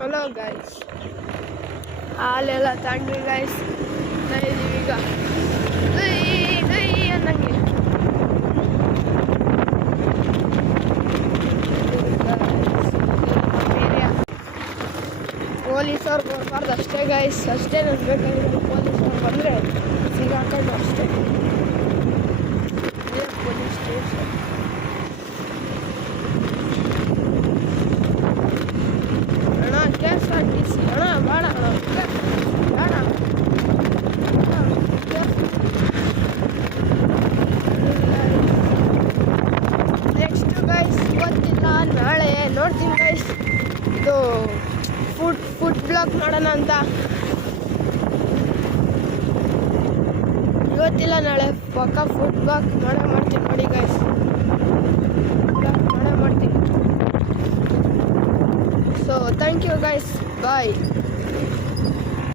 Hello guys, ಹಾಲೆಲ್ಲ ತಗೊಂಡ್ವಿ guys. ಇದೀವಿ ಈಗ ಅನ್ನಂಗೆ. ಪೊಲೀಸವ್ರು ಬರ್ಬಾರ್ದು ಅಷ್ಟೇ ಗೈಸ್, ಅಷ್ಟೇ ನನ್ಗೆ ಬೇಕಾಗಿರೋದು. ಪೊಲೀಸವ್ರು ಬಂದರೆ ಸಿಗಾಕೊಂಡು ಅಷ್ಟೇ. ಇದೇ ಪೊಲೀಸ್ ಸ್ಟೇಷನ್. ಅಣ್ಣ KSRTC ಅಣ್ಣ, ಬೇಡ ಅಣ್ಣ, ಬೇಡ. ನೆಕ್ಸ್ಟ್ ಗೈಸ್ ಇವತ್ತಿಲ್ಲ ನಾಳೆ ನೋಡ್ತೀನಿ ಗೈಸ್. ಇದು ಫುಡ್ ಬ್ಲಾಗ್ ಮಾಡೋಣ ಅಂತ. ಇವತ್ತಿಲ್ಲ ನಾಳೆ ಪಕ್ಕ ಫುಡ್ ಬ್ಲಾಗ್ ಮಾಡ್ತೀನಿ ನೋಡಿ ಗೈಸ್. ಮಾಡೇ ಮಾಡ್ತೀನಿ. So thank you guys, bye.